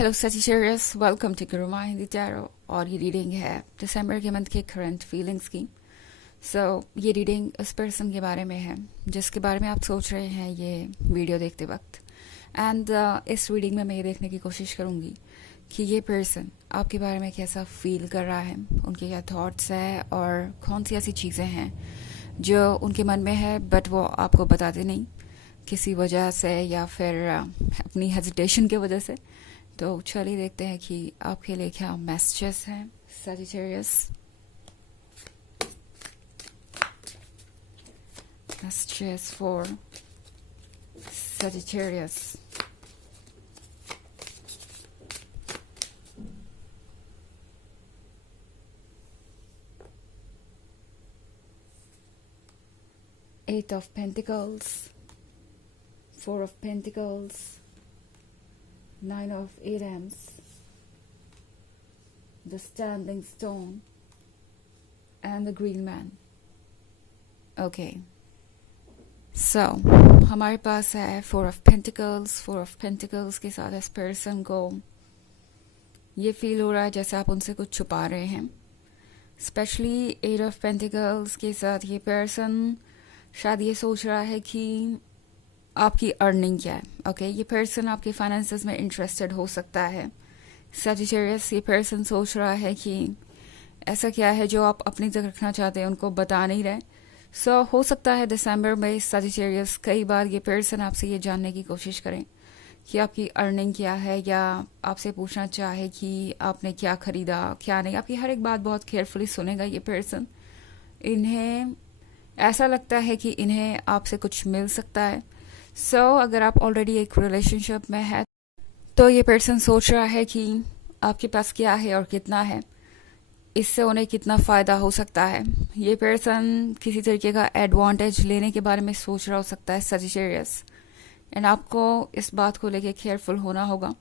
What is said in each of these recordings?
Hello Sagittarius, welcome to Guruma Hindi tarot. और ये reading है दिसंबर के मंथ के करंट फीलिंग्स की। ये रीडिंग उस पर्सन के बारे में है जिसके बारे में आप सोच रहे हैं ये वीडियो देखते वक्त। एंड इस रीडिंग में मैं ये देखने की कोशिश करूँगी कि ये पर्सन आपके बारे में कैसा फील कर रहा है, उनके क्या थॉट्स हैं और कौन सी ऐसी चीज़ें हैं जो उनके मन में है बट वो आपको बताते नहीं किसी वजह से या फिर अपनी हेजिटेशन की वजह से। तो चलिए देखते हैं कि आपके लिए क्या मैसेजेस हैं Sagittarius. Messages for Sagittarius. Eight of Pentacles, Four of Pentacles, Nine of Wands, the Standing Stone, and the Green Man. Okay. So, हमारे पास है Four of Pentacles. Four of Pentacles के साथ इस पर्सन को ये फील हो रहा है जैसे आप उनसे कुछ छुपा रहे हैं। स्पेशली Eight of Pentacles के साथ ये पर्सन शायद ये सोच रहा है कि आपकी अर्निंग क्या है। ओके, ये पर्सन आपके फाइनेंसेस में इंटरेस्टेड हो सकता है। सजिटेरियस, ये पर्सन सोच रहा है कि ऐसा क्या है जो आप अपनी तक रखना चाहते हैं, उनको बता नहीं रहे। हो सकता है दिसंबर में सजिटेरियस कई बार ये पर्सन आपसे ये जानने की कोशिश करें कि आपकी अर्निंग क्या है, या आपसे पूछना चाहे कि आपने क्या खरीदा क्या नहीं। आपकी हर एक बात बहुत केयरफुली सुनेगा ये पर्सन। इन्हें ऐसा लगता है कि इन्हें आपसे कुछ मिल सकता है। अगर आप ऑलरेडी एक रिलेशनशिप में है तो ये पर्सन सोच रहा है कि आपके पास क्या है और कितना है, इससे उन्हें कितना फ़ायदा हो सकता है। ये पर्सन किसी तरीके का एडवांटेज लेने के बारे में सोच रहा हो सकता है सजिटेरियस, एंड आपको इस बात को लेके केयरफुल होना होगा।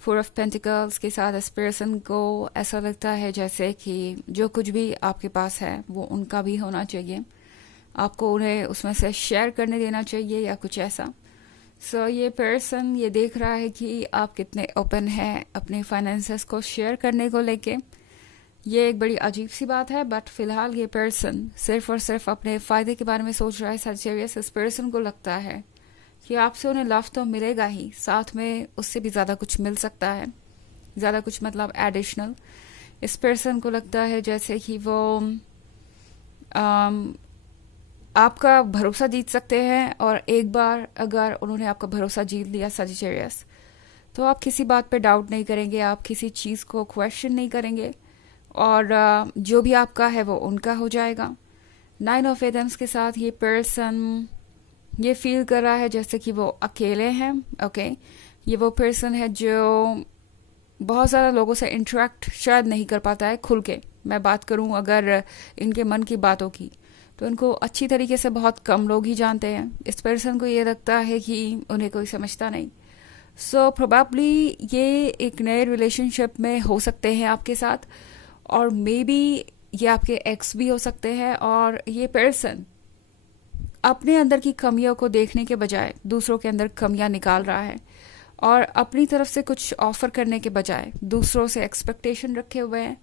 फोर ऑफ पेंटिकल्स के साथ इस पर्सन को ऐसा लगता है जैसे कि जो कुछ भी आपके पास है वो उनका भी होना चाहिए, आपको उन्हें उसमें से शेयर करने देना चाहिए या कुछ ऐसा। ये पर्सन ये देख रहा है कि आप कितने ओपन हैं अपने फाइनेंसेस को शेयर करने को लेके। ये एक बड़ी अजीब सी बात है, बट फिलहाल ये पर्सन सिर्फ और सिर्फ अपने फ़ायदे के बारे में सोच रहा है सजिटेरियस। इस पर्सन को लगता है कि आपसे उन्हें लव तो मिलेगा ही, साथ में उससे भी ज़्यादा कुछ मिल सकता है। ज़्यादा कुछ मतलब एडिशनल। इस पर्सन को लगता है जैसे कि वो आपका भरोसा जीत सकते हैं, और एक बार अगर उन्होंने आपका भरोसा जीत लिया सजिटेरियस, तो आप किसी बात पे डाउट नहीं करेंगे, आप किसी चीज़ को क्वेश्चन नहीं करेंगे, और जो भी आपका है वो उनका हो जाएगा। नाइन ऑफ एडम्स के साथ ये पर्सन ये फील कर रहा है जैसे कि वो अकेले हैं। ओके, ये वो पर्सन है जो बहुत ज़्यादा लोगों से इंटरेक्ट शायद नहीं कर पाता है खुल के। मैं बात करूं अगर इनके मन की बातों की, तो इनको अच्छी तरीके से बहुत कम लोग ही जानते हैं। इस पर्सन को ये लगता है कि उन्हें कोई समझता नहीं। प्रोबेबली ये एक नए रिलेशनशिप में हो सकते हैं आपके साथ, और मे बी ये आपके एक्स भी हो सकते हैं। और ये पर्सन अपने अंदर की कमियों को देखने के बजाय दूसरों के अंदर कमियां निकाल रहा है, और अपनी तरफ से कुछ ऑफर करने के बजाय दूसरों से एक्सपेक्टेशन रखे हुए हैं।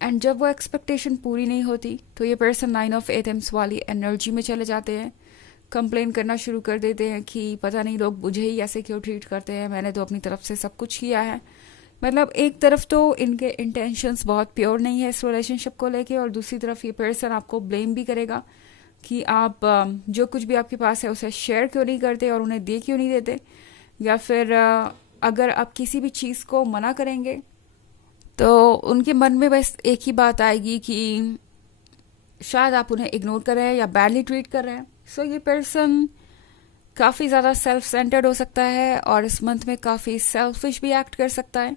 एंड जब वो एक्सपेक्टेशन पूरी नहीं होती तो ये पर्सन नाइन ऑफ एटम्स वाली एनर्जी में चले जाते हैं, कंप्लेन करना शुरू कर देते हैं कि पता नहीं लोग मुझे ही ऐसे क्यों ट्रीट करते हैं, मैंने तो अपनी तरफ से सब कुछ किया है। मतलब एक तरफ तो इनके इंटेंशंस बहुत प्योर नहीं है इस रिलेशनशिप को लेके, और दूसरी तरफ ये पर्सन आपको ब्लेम भी करेगा कि आप जो कुछ भी आपके पास है उसे शेयर क्यों नहीं करते और उन्हें दे क्यों नहीं देते, या फिर अगर आप किसी भी चीज़ को मना करेंगे तो उनके मन में बस एक ही बात आएगी कि शायद आप उन्हें इग्नोर कर रहे हैं या बैडली ट्रीट कर रहे हैं। ये पर्सन काफ़ी ज़्यादा सेल्फ सेंटर्ड हो सकता है, और इस मंथ में काफ़ी सेल्फिश भी एक्ट कर सकता है।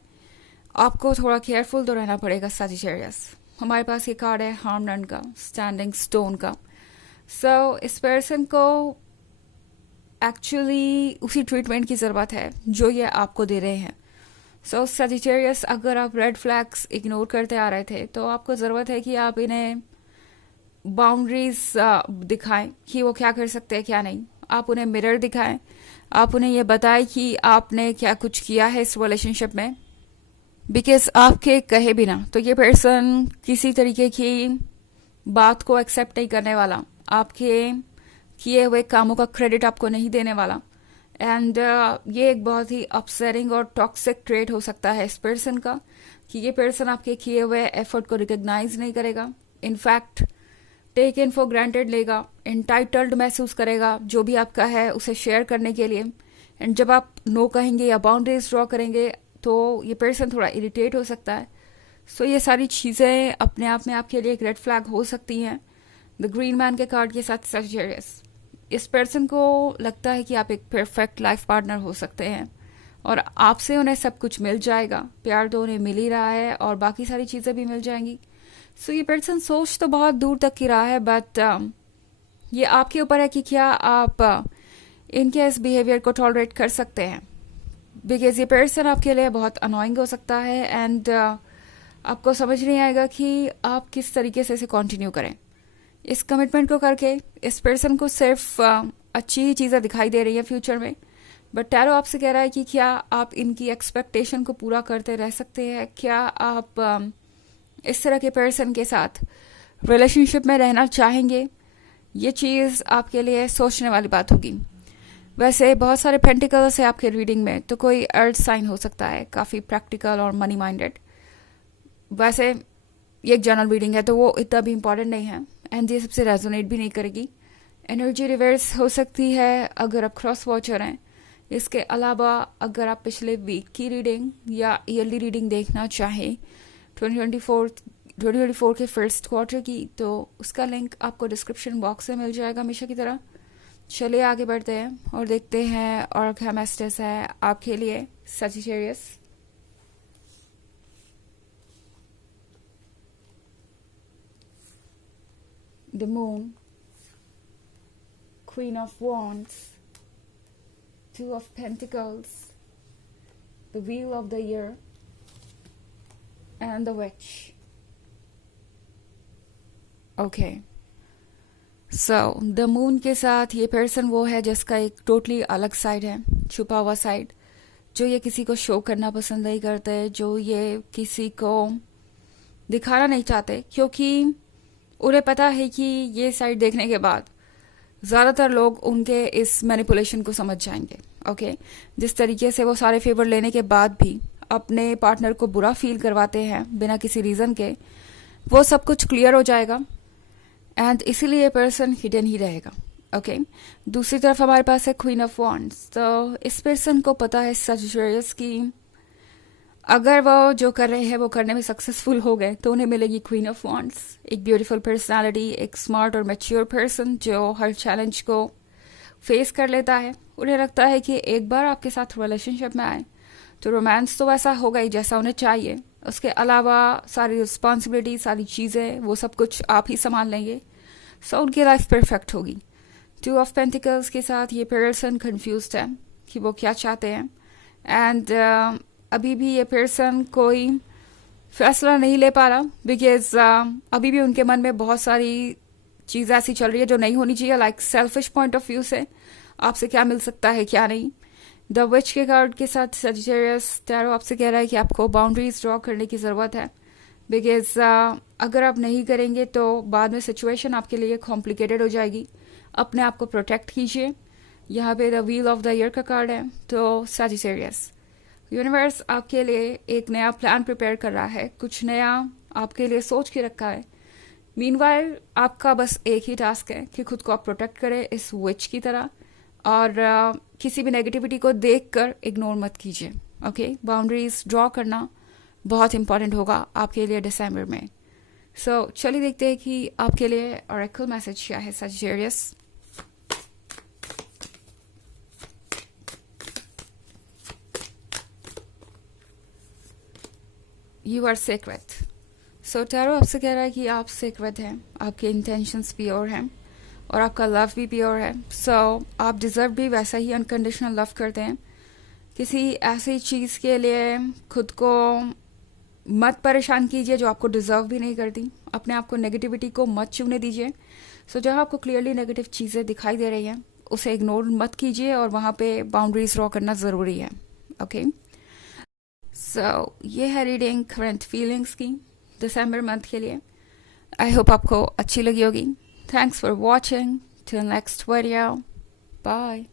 आपको थोड़ा केयरफुल तो रहना पड़ेगा सजिटेरियस। हमारे पास ये कार्ड है हार्मन का, स्टैंडिंग स्टोन का। इस पर्सन को एक्चुअली उसी ट्रीटमेंट की ज़रूरत है जो ये आपको दे रहे हैं। सजिटेरियस, अगर आप रेड फ्लैग्स इग्नोर करते आ रहे थे तो आपको ज़रूरत है कि आप इन्हें बाउंड्रीज दिखाएं कि वो क्या कर सकते हैं क्या नहीं। आप उन्हें मिरर दिखाएं, आप उन्हें ये बताएं कि आपने क्या कुछ किया है इस रिलेशनशिप में बिकॉज आपके कहे बिना तो ये पर्सन किसी तरीके की बात को एक्सेप्ट नहीं करने वाला, आपके किए हुए कामों का क्रेडिट आपको नहीं देने वाला। एंड ये एक बहुत ही अपसेटिंग और टॉक्सिक ट्रेट हो सकता है इस पर्सन का, कि ये पर्सन आपके किए हुए एफर्ट को रिकॉग्नाइज नहीं करेगा, in fact take in for granted लेगा, इंटाइटल्ड महसूस करेगा जो भी आपका है उसे शेयर करने के लिए। एंड जब आप नो कहेंगे या बाउंड्रीज ड्रॉ करेंगे तो ये पर्सन थोड़ा इरिटेट हो सकता है। सो ये सारी चीज़ें अपने आप में आपके लिए एक रेड फ्लैग हो सकती हैं। द ग्रीन मैन के कार्ड के साथ सजिटेरियस, इस पर्सन को लगता है कि आप एक परफेक्ट लाइफ पार्टनर हो सकते हैं और आपसे उन्हें सब कुछ मिल जाएगा, प्यार तो उन्हें मिल ही रहा है और बाकी सारी चीज़ें भी मिल जाएंगी। सो ये पर्सन सोच तो बहुत दूर तक की रहा है, बट ये आपके ऊपर है कि क्या आप इनके इस बिहेवियर को टॉलरेट कर सकते हैं। बिकॉज ये पर्सन आपके लिए बहुत अनोइंग हो सकता है एंड आपको समझ नहीं आएगा कि आप किस तरीके से इसे कंटिन्यू करें। इस कमिटमेंट को करके इस पर्सन को सिर्फ अच्छी ही चीज़ें दिखाई दे रही है फ्यूचर में, बट टैरो आपसे कह रहा है कि क्या आप इनकी एक्सपेक्टेशन को पूरा करते रह सकते हैं, क्या आप इस तरह के पर्सन के साथ रिलेशनशिप में रहना चाहेंगे। ये चीज़ आपके लिए सोचने वाली बात होगी। वैसे बहुत सारे पेंटिकल्स है आपके रीडिंग में, तो कोई अर्थ साइन हो सकता है, काफ़ी प्रैक्टिकल और मनी माइंडेड। वैसे ये एक जनरल रीडिंग है तो वो इतना भी इम्पॉर्टेंट नहीं है एंड ये सबसे रेजोनेट भी नहीं करेगी। एनर्जी रिवर्स हो सकती है अगर आप क्रॉस वॉचर हैं। इसके अलावा अगर आप पिछले वीक की रीडिंग या ईयरली रीडिंग देखना चाहें 2024 के फर्स्ट क्वार्टर की, तो उसका लिंक आपको डिस्क्रिप्शन बॉक्स में मिल जाएगा हमेशा की तरह। चलिए आगे बढ़ते हैं और देखते हैं और क्या मैसेज है आपके लिए Sagittarius. The Moon, Queen of Wands, Two of Pentacles, the Wheel of the Year, and the Witch. Okay. So, the Moon के साथ ये पर्सन वो है जिसका एक टोटली अलग साइड है, छुपा हुआ साइड, जो ये किसी को शो करना पसंद नहीं करते, जो ये किसी को दिखाना नहीं चाहते, क्योंकि उन्हें पता है कि ये साइड देखने के बाद ज़्यादातर लोग उनके इस मैनिपुलेशन को समझ जाएंगे। ओके, जिस तरीके से वो सारे फेवर लेने के बाद भी अपने पार्टनर को बुरा फील करवाते हैं बिना किसी रीज़न के, वो सब कुछ क्लियर हो जाएगा एंड इसीलिए ये पर्सन हिडन ही रहेगा। ओके, दूसरी तरफ हमारे पास है क्वीन ऑफ वॉन्ड्स। तो इस पर्सन को पता है सजिटेरियस की अगर वो जो कर रहे हैं वो करने में सक्सेसफुल हो गए तो उन्हें मिलेगी क्वीन ऑफ वॉन्ड्स, एक ब्यूटीफुल पर्सनालिटी, एक स्मार्ट और मैच्योर पर्सन जो हर चैलेंज को फेस कर लेता है। उन्हें लगता है कि एक बार आपके साथ रिलेशनशिप में आए तो रोमांस तो वैसा होगा ही जैसा उन्हें चाहिए, उसके अलावा सारी रिस्पॉन्सिबिलिटी, सारी चीज़ें, वो सब कुछ आप ही संभाल लेंगे। सो उनकी लाइफ परफेक्ट होगी। टू ऑफ पेंटिकल्स के साथ ये पर्सन कन्फ्यूज्ड है कि वो क्या चाहते हैं एंड अभी भी ये पर्सन कोई फैसला नहीं ले पा रहा, बिकॉज अभी भी उनके मन में बहुत सारी चीज़ ऐसी चल रही है जो नहीं होनी चाहिए, like selfish point of view से आपसे क्या मिल सकता है क्या नहीं। द विच के कार्ड के साथ सजिटेरियस टैरो आपसे कह रहा है कि आपको बाउंड्रीज ड्रॉ करने की ज़रूरत है, बिकॉज अगर आप नहीं करेंगे तो बाद में सिचुएशन आपके लिए कॉम्प्लिकेटेड हो जाएगी। अपने आप को प्रोटेक्ट कीजिए। यहाँ पे the wheel of the year का कार्ड है, तो सजिटेरियस, यूनिवर्स आपके लिए एक नया प्लान प्रिपेयर कर रहा है, कुछ नया आपके लिए सोच के रखा है। मीनवाइल आपका बस एक ही टास्क है कि खुद को आप प्रोटेक्ट करें इस विच की तरह और किसी भी नेगेटिविटी को देखकर इग्नोर मत कीजिए। ओके, बाउंड्रीज ड्रॉ करना बहुत इंपॉर्टेंट होगा आपके लिए दिसंबर में। सो चलिए देखते हैं कि आपके लिए ऑरेकल मैसेज क्या है Sagittarius. You are secret. So tarot आपसे कह रहा है कि आप सीक्रेट हैं, आपके इंटेंशंस प्योर हैं और आपका लव भी प्योर है। सो आप डिज़र्व भी वैसा ही अनकंडीशनल लव करते हैं। किसी ऐसी चीज़ के लिए खुद को मत परेशान कीजिए जो आपको डिज़र्व भी नहीं करती। अपने आप को नेगेटिविटी को मत चुनने दीजिए। सो जहाँ आपको क्लियरली नेगेटिव चीज़ें दिखाई दे रही हैं उसे इग्नोर मत कीजिए और वहाँ पे बाउंड्रीज ड्रॉ करना ज़रूरी है। ओके, सो ये है रीडिंग करंट फीलिंग्स की दिसंबर मंथ के लिए. आई होप आपको अच्छी लगी होगी. Thanks for watching. Till next video. Bye.